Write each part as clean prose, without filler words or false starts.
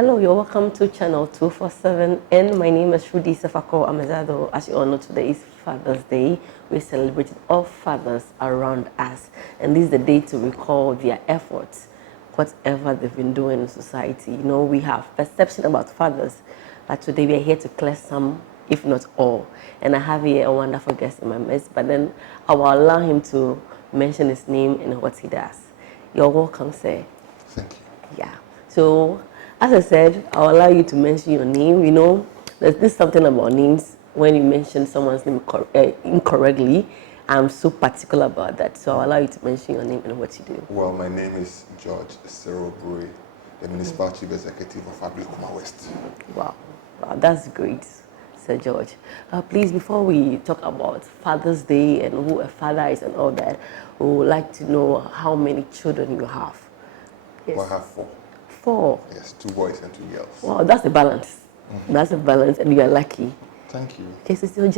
Hello, you're welcome to Channel 247, and my name is Rudy Sefako Amazado. As you all know, today is Father's Day. We celebrated all fathers around us, and this is the day to recall their efforts, whatever they've been doing in society. You know, we have perception about fathers, but today we are here to clear some, if not all. And I have here a wonderful guest in my midst, but then I will allow him to mention his name and what he does. You're welcome, sir. Thank you. Yeah. So, as I said, I'll allow you to mention your name. You know, there's something about names. When you mention someone's name incorrectly, I'm so particular about that. So I'll allow you to mention your name and what you do. Well, my name is George Bray, the Municipal Chief Executive of Ablekuma West. Wow, that's great, Sir George. Please, before we talk about Father's Day and who a father is and all that, we would like to know how many children you have. Yes. Well, I have 4. 4? Yes, 2 boys and 2 girls. Wow, that's a balance. That's a balance, and you are lucky. Thank you. Okay, so Sir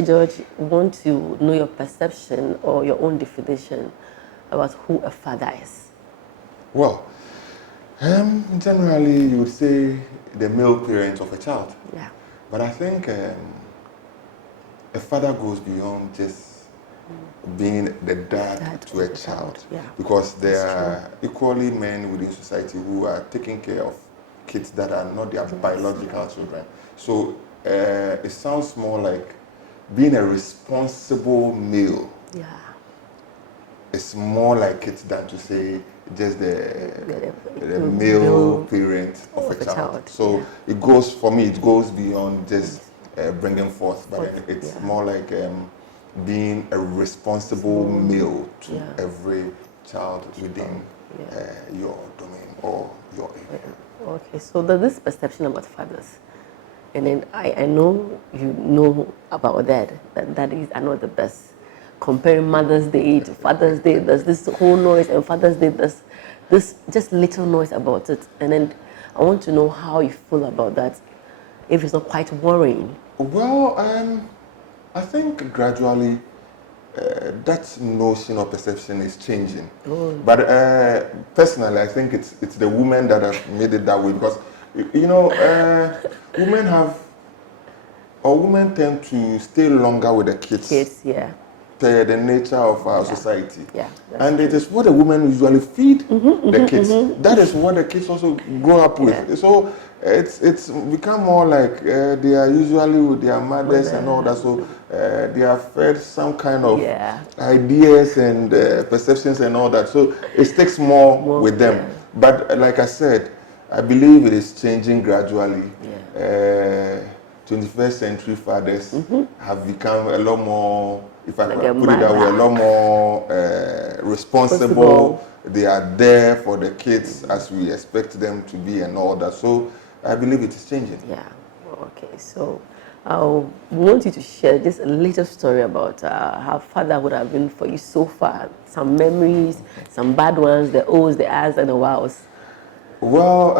George, want to know your perception or your own definition about who a father is. Well, generally you would say the male parent of a child. Yeah. But I think a father goes beyond just being the dad to a child. Yeah. Because there are equally men within society who are taking care of kids that are not their biological children. So it sounds more like being a responsible male. Yeah. It's more like it than to say just the male parent of a child. So it goes, for me, it goes beyond just bringing forth, but it's more like being a responsible male to every child within your domain or your area. Okay, so there's this perception about fathers. And then I know you know about that daddies are not the best. Comparing Mother's Day to Father's Day, there's this whole noise, and Father's Day, there's this just little noise about it. And then I want to know how you feel about that, if it's not quite worrying. Well, I think gradually that notion or perception is changing. But personally, I think it's the women that have made it that way, because you know, women tend to stay longer with the kids. Kids, yeah. The nature of our society. Yeah. And it is what the women usually feed the kids. That is what the kids also grow up with. Yeah. So it's become more like they are usually with their mothers and all that. So they are fed some kind of ideas and perceptions and all that. So it sticks more with them. Yeah. But like I said, I believe it is changing gradually. Yeah. 21st century fathers have become a lot more, if I can put it that way, a lot more responsible. They are there for the kids as we expect them to be and all that. So I believe it is changing. Yeah. Okay. So I want you to share just a little story about how fatherhood have been for you so far. Some memories, some bad ones, the O's, the A's, and the wows. Well,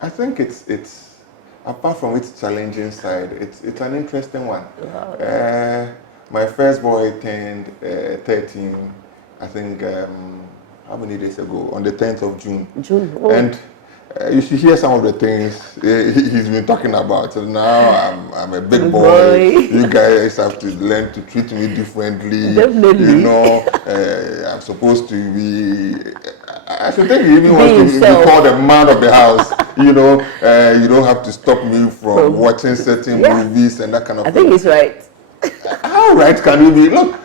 I think it's apart from its challenging side, it's an interesting one. Wow. My first boy turned 13, I think, how many days ago? On the 10th of June. Oh. And you should hear some of the things he's been talking about. So now I'm a big boy. You guys have to learn to treat me differently. Definitely. You know, I'm supposed to be... I should think he even wants to be called the man of the house. You know, you don't have to stop me from watching certain movies and that kind of thing. I think he's right. How right can you be? Look,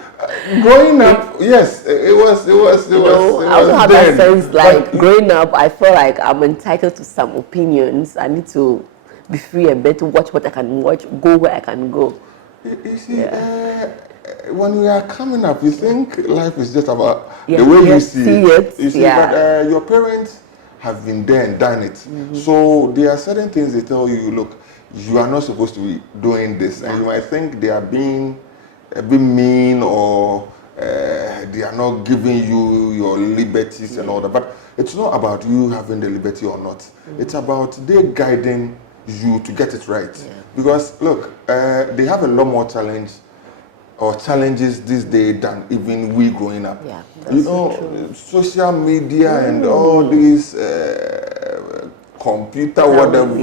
growing up, yes, it was. I also have that sense, like, growing up, I feel like I'm entitled to some opinions. I need to be free a bit, to watch what I can watch, go where I can go. You see, when we are coming up, you think life is just about the way you see it. You see, but your parents have been there and done it. So there are certain things they tell you, look, you are not supposed to be doing this. And you might think they are being a bit mean, or they are not giving you your liberties and all that. But it's not about you having the liberty or not. It's about they guiding you to get it right. Because look, they have a lot more challenges this day than even we growing up. You know, social media and all these computer, whatever.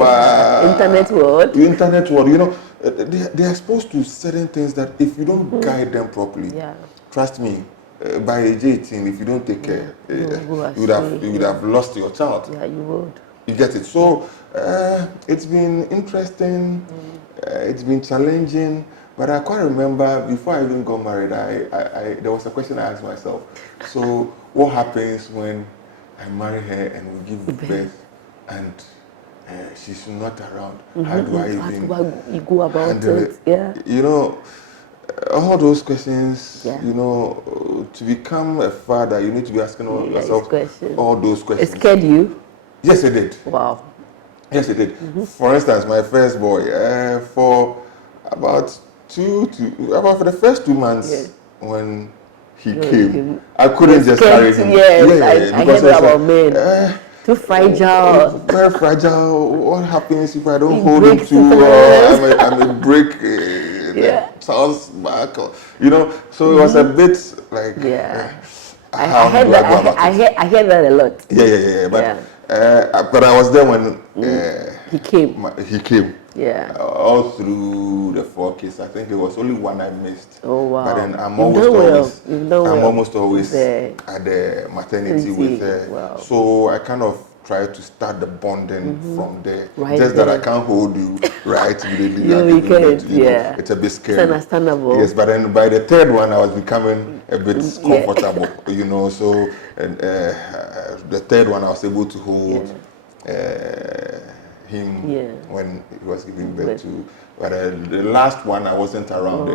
Internet world. Internet world, you know, they're exposed to certain things that if you don't guide them properly, trust me, by age 18, if you don't take care, you would have lost your child. Yeah, you would. You get it? So it's been interesting, it's been challenging, but I quite remember before I even got married, there was a question I asked myself. So what happens when I marry her and we give birth and she's not around? How do I even you go about it? Yeah. You know, all those questions, you know, to become a father, you need to be asking yourself all those questions. It scared you? Yes, it did. Wow. Yes, it did. For instance, my first boy, for about for the first 2 months when he came, I couldn't just carry him. Yes, I heard about men. Too fragile. Very fragile. What happens if I don't hold him too? I may break child's back. You know, so it was a bit like. I heard that a lot. But I was there when he came. He came. Yeah. All through the 4 kids, I think it was only one I missed. Oh wow. But then I'm almost always at the maternity with her. Wow. So I kind of try to start the bonding from there. Just that I can't hold you right immediately. It's a bit scary. It's understandable. Yes, but then by the 3rd one I was becoming a bit comfortable, you know. So the 3rd one I was able to hold him when he was giving birth to. But the last one I wasn't around.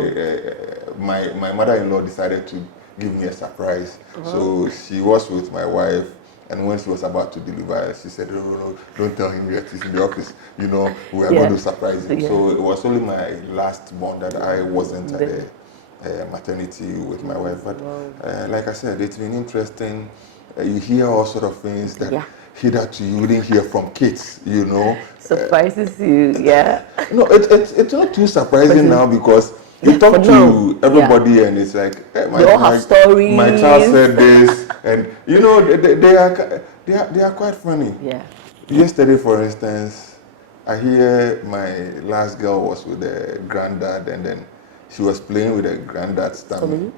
My mother-in-law decided to give me a surprise. So she was with my wife, and when she was about to deliver, she said, "No, don't tell him yet. He's in the office. You know, we are going to surprise him." So it was only my last born that I wasn't at the maternity with my wife. But like I said, it's been interesting. You hear all sort of things that hitherto you wouldn't hear from kids, you know. Surprises you, No, it's not too surprising now because you talk to everybody and it's like, hey, they all have stories. My child said this, and you know they are quite funny. Yeah. Yesterday, for instance, I hear my last girl was with the granddad, and then she was playing with the granddad's stomach,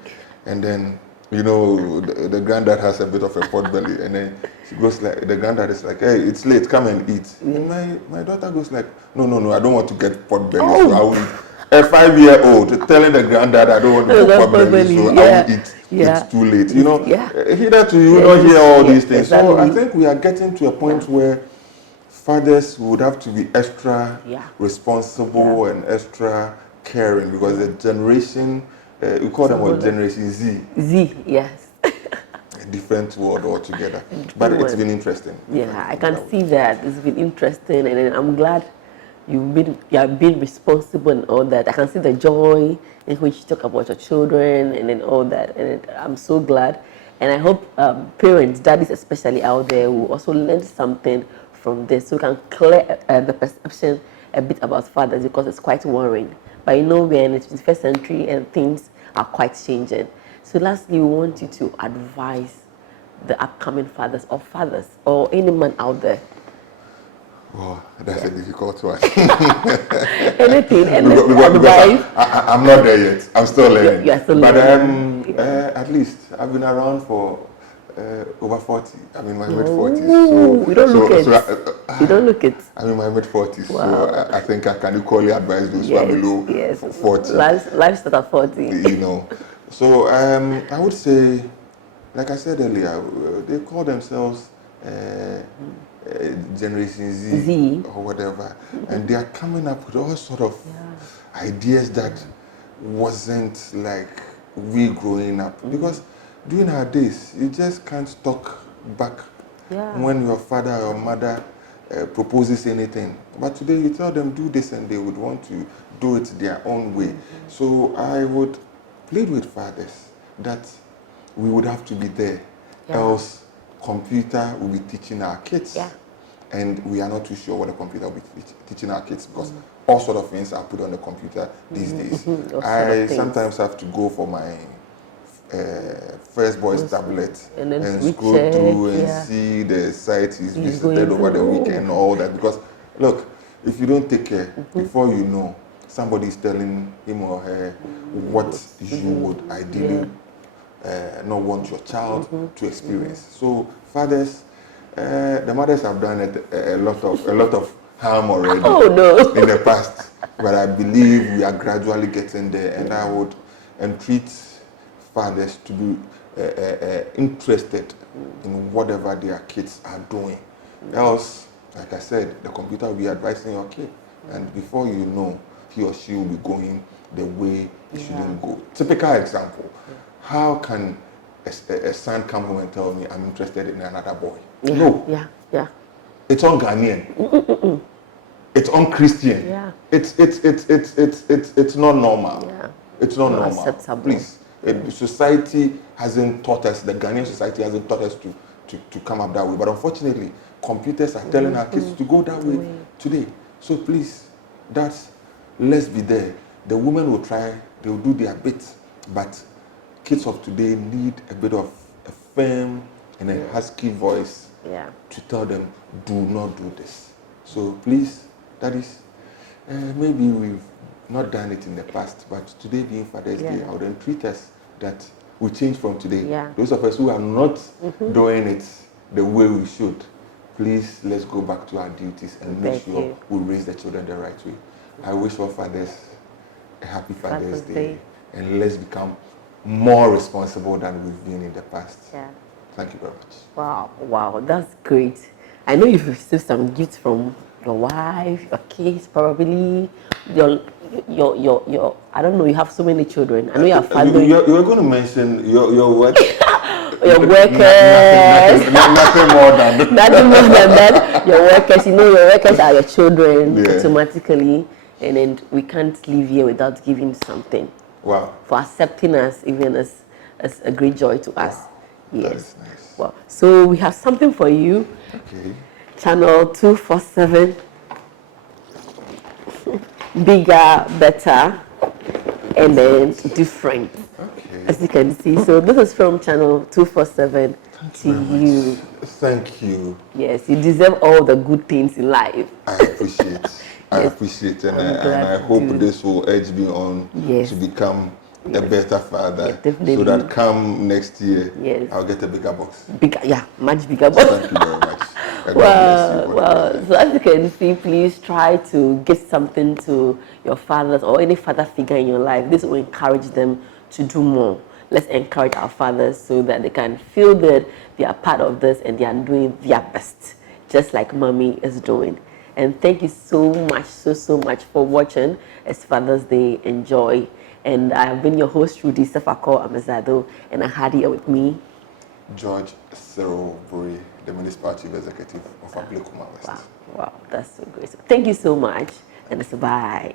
and then. You know, the granddad has a bit of a pot belly, and then she goes like, the granddad is like, "Hey, it's late, come and eat." And my daughter goes like, "No, I don't want to get pot belly, so I will eat." A 5-year-old telling the granddad, "I don't want to get pot belly, so I will eat." It's too late, you know. Hitherto you don't hear all these things. Exactly. So I think we are getting to a point where fathers would have to be extra responsible and extra caring because the generation. We call them what, Generation Z. Z, yes. A different word altogether. But it's been interesting. Yeah, I can see that. It's been interesting, and I'm glad you have been responsible and all that. I can see the joy in which you talk about your children and then all that. And I'm so glad. And I hope parents, daddies especially out there, will also learn something from this so we can clear the perception a bit about fathers because it's quite worrying. But you know, we're in the 21st century and things are quite changing. So lastly, we want you to advise the upcoming fathers or any man out there. Oh, that's a difficult one. Anything, because I'm not there yet. I'm still learning. You're still learning. But at least I've been around for over 40. I'm in my mid-40s. So, you don't look it. I'm in my mid-40s. Wow. So I think I can equally advise those who are below 40. Life starts at 40. You know. So I would say, like I said earlier, they call themselves Generation Z or whatever. And they are coming up with all sort of ideas that wasn't like we growing up. Because during our days, you just can't talk back when your father or mother proposes anything. But today you tell them do this and they would want to do it their own way. So I would plead with fathers that we would have to be there. Else computer will be teaching our kids. And we are not too sure what the computer will be teaching our kids because all sort of things are put on the computer these days. I sometimes have to go for my First Boys tablet and then scroll check, through and see the sites he's visited over the weekend, all that. Because look, if you don't take care, before you know, somebody is telling him or her what you would ideally not want your child to experience. So fathers, the mothers have done a lot of harm already in the past, but I believe we are gradually getting there, and I would entreat fathers to be interested in whatever their kids are doing. Else, like I said, the computer will be advising your kid, and before you know, he or she will be going the way it shouldn't go. Typical example: how can a son come home and tell me I'm interested in another boy? No. It's un-Ghanaian. It's un-Christian. It's not normal. It's not normal. Acceptable. Please. Society hasn't taught us, the Ghanaian society hasn't taught us to come up that way. But unfortunately, computers are telling our kids to go that way today. So please, let's be there. The women will try, they will do their bit, but kids of today need a bit of a firm and a husky voice to tell them, do not do this. So please, that is, maybe we've not done it in the past, but today being Father's Day, I would entreat us that we change from today. Those of us who are not doing it the way we should, please, let's go back to our duties and make sure we raise the children the right way. I wish all fathers a happy Father's Day, and let's become more responsible than we've been in the past. Thank you very much. Wow, that's great. I know you've received some gifts from your wife, your kids, probably your I don't know, you have so many children. I know you have family. You're going to mention your what? Your workers. Nothing more than that. Nothing more than that. Your workers, your workers are your children automatically, and then we can't live here without giving something. Wow. For accepting us, even as a great joy to us. Yes. That is nice. Well, so we have something for you. Okay. Channel247. Bigger, better, and then different. Okay. As you can see. So this is from Channel247 to you. Thank you. Yes, you deserve all the good things in life. I appreciate. I appreciate, and I hope this will urge me on to become a better father, so that come next year, I'll get a bigger box. Much bigger box. Thank you very much. Well, so as you can see, please try to give something to your fathers or any father figure in your life. This will encourage them to do more. Let's encourage our fathers so that they can feel that they are part of this and they are doing their best, just like mommy is doing. And thank you so much for watching. It's Father's Day. Enjoy. And I have been your host, Rudy Sefako Amazado, and I had here with me George Cyril Bray, the Municipal Chief Executive of Ablekuma West. Wow, that's so great. So thank you so much, and it's bye.